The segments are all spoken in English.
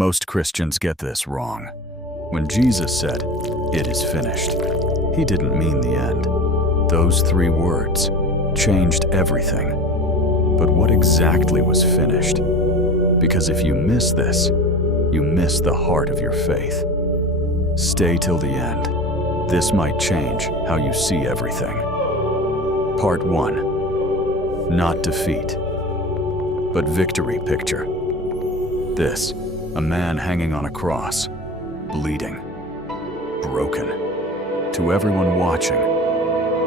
Most Christians get this wrong. When Jesus said, "It is finished," he didn't mean the end. Those 3 words changed everything. But what exactly was finished? Because if you miss this, you miss the heart of your faith. Stay till the end. This might change how you see everything. Part 1. Not defeat, but victory picture. This, a man hanging on a cross, bleeding, broken. To everyone watching,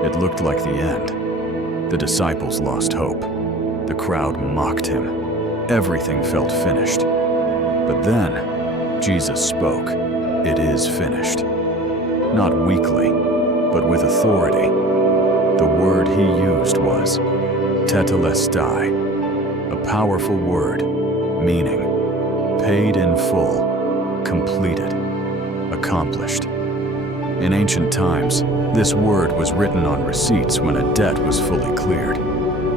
it looked like the end. The disciples lost hope. The crowd mocked him. Everything felt finished. But then, Jesus spoke, "It is finished." Not weakly, but with authority. The word he used was tetelestai, a powerful word, meaning paid in full, completed, accomplished. In ancient times, this word was written on receipts when a debt was fully cleared.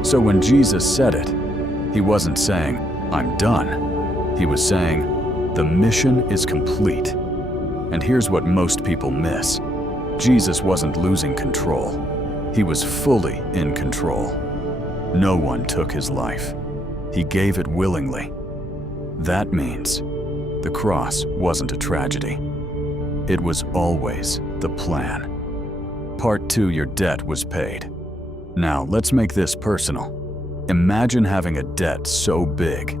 So when Jesus said it, he wasn't saying, "I'm done." He was saying, "The mission is complete." And here's what most people miss. Jesus wasn't losing control. He was fully in control. No one took his life. He gave it willingly. That means the cross wasn't a tragedy. It was always the plan. Part 2, your debt was paid. Now, let's make this personal. Imagine having a debt so big,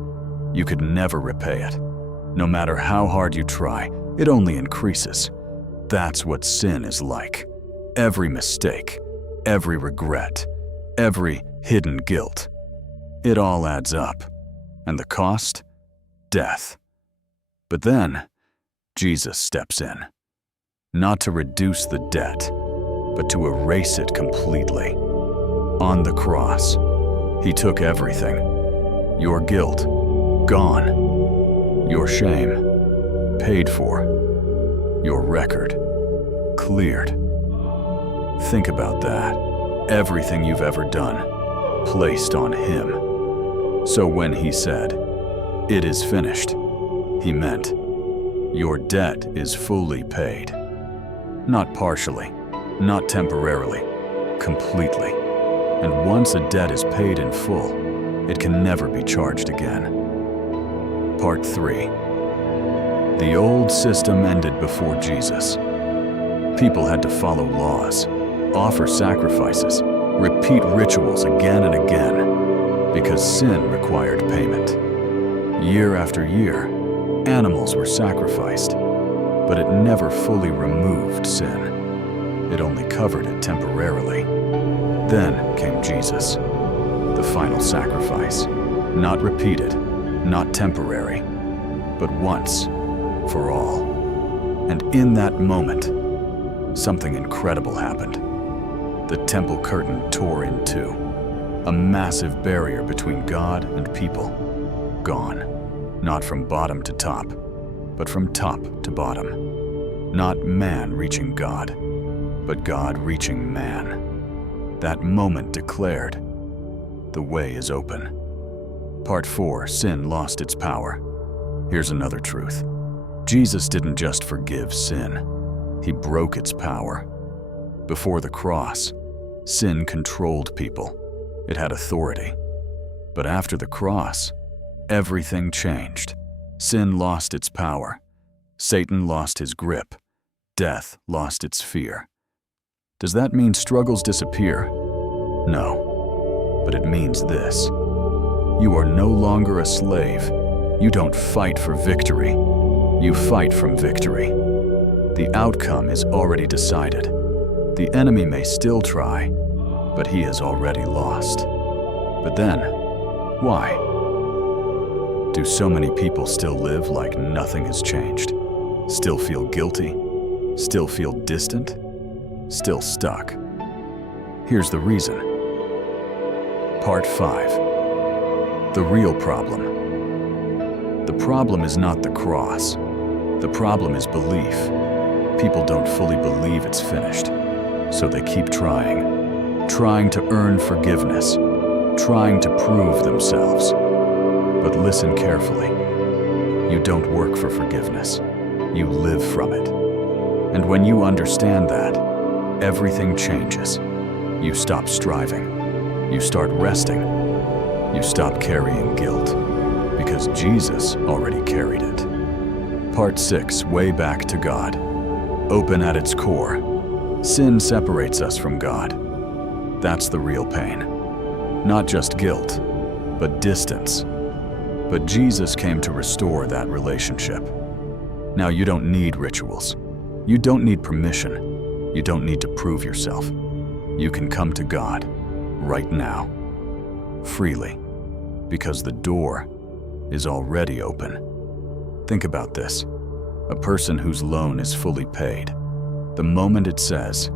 you could never repay it. No matter how hard you try, it only increases. That's what sin is like. Every mistake, every regret, every hidden guilt. It all adds up. And the cost? Death. But then, Jesus steps in. Not to reduce the debt, but to erase it completely. On the cross, he took everything. Your guilt, gone. Your shame, paid for. Your record, cleared. Think about that. Everything you've ever done, placed on him. So when he said, "It is finished," he meant, your debt is fully paid. Not partially, not temporarily, completely. And once a debt is paid in full, it can never be charged again. Part 3. The old system ended before Jesus. People had to follow laws, offer sacrifices, repeat rituals again and again, because sin required payment. Year after year, animals were sacrificed, but it never fully removed sin. It only covered it temporarily. Then came Jesus, the final sacrifice, not repeated, not temporary, but once for all. And in that moment, something incredible happened. The temple curtain tore in two, a massive barrier between God and people, gone, not from bottom to top, but from top to bottom. Not man reaching God, but God reaching man. That moment declared, the way is open. Part 4, sin lost its power. Here's another truth. Jesus didn't just forgive sin, he broke its power. Before the cross, sin controlled people. It had authority. But after the cross, everything changed. Sin lost its power. Satan lost his grip. Death lost its fear. Does that mean struggles disappear? No. But it means this. You are no longer a slave. You don't fight for victory. You fight from victory. The outcome is already decided. The enemy may still try, but he has already lost. But then, why? Do so many people still live like nothing has changed? Still feel guilty? Still feel distant? Still stuck? Here's the reason. Part 5. The real problem. The problem is not the cross. The problem is belief. People don't fully believe it's finished, so they keep trying to earn forgiveness, trying to prove themselves. But listen carefully. You don't work for forgiveness. You live from it. And when you understand that, everything changes. You stop striving. You start resting. You stop carrying guilt, because Jesus already carried it. Part 6, Way Back to God. Open at its core. Sin separates us from God. That's the real pain. Not just guilt, but distance. But Jesus came to restore that relationship. Now you don't need rituals. You don't need permission. You don't need to prove yourself. You can come to God right now, freely, because the door is already open. Think about this. A person whose loan is fully paid. The moment it says,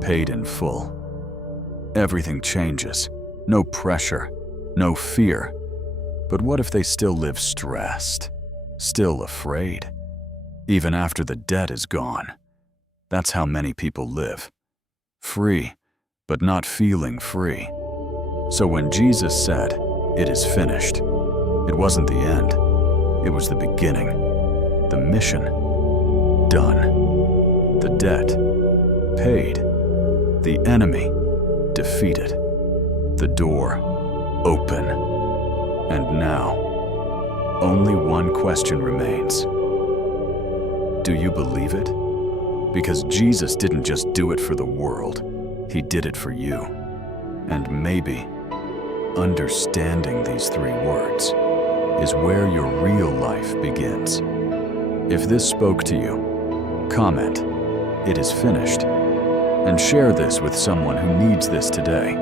paid in full, everything changes. No pressure, no fear. But what if they still live stressed, still afraid, even after the debt is gone? That's how many people live. Free, but not feeling free. So when Jesus said, "It is finished," it wasn't the end. It was the beginning. The mission, done. The debt, paid. The enemy, defeated. The door, open. And now, only one question remains. Do you believe it? Because Jesus didn't just do it for the world, He did it for you. And maybe understanding these 3 words is where your real life begins. If this spoke to you, comment, "It is finished," and share this with someone who needs this today.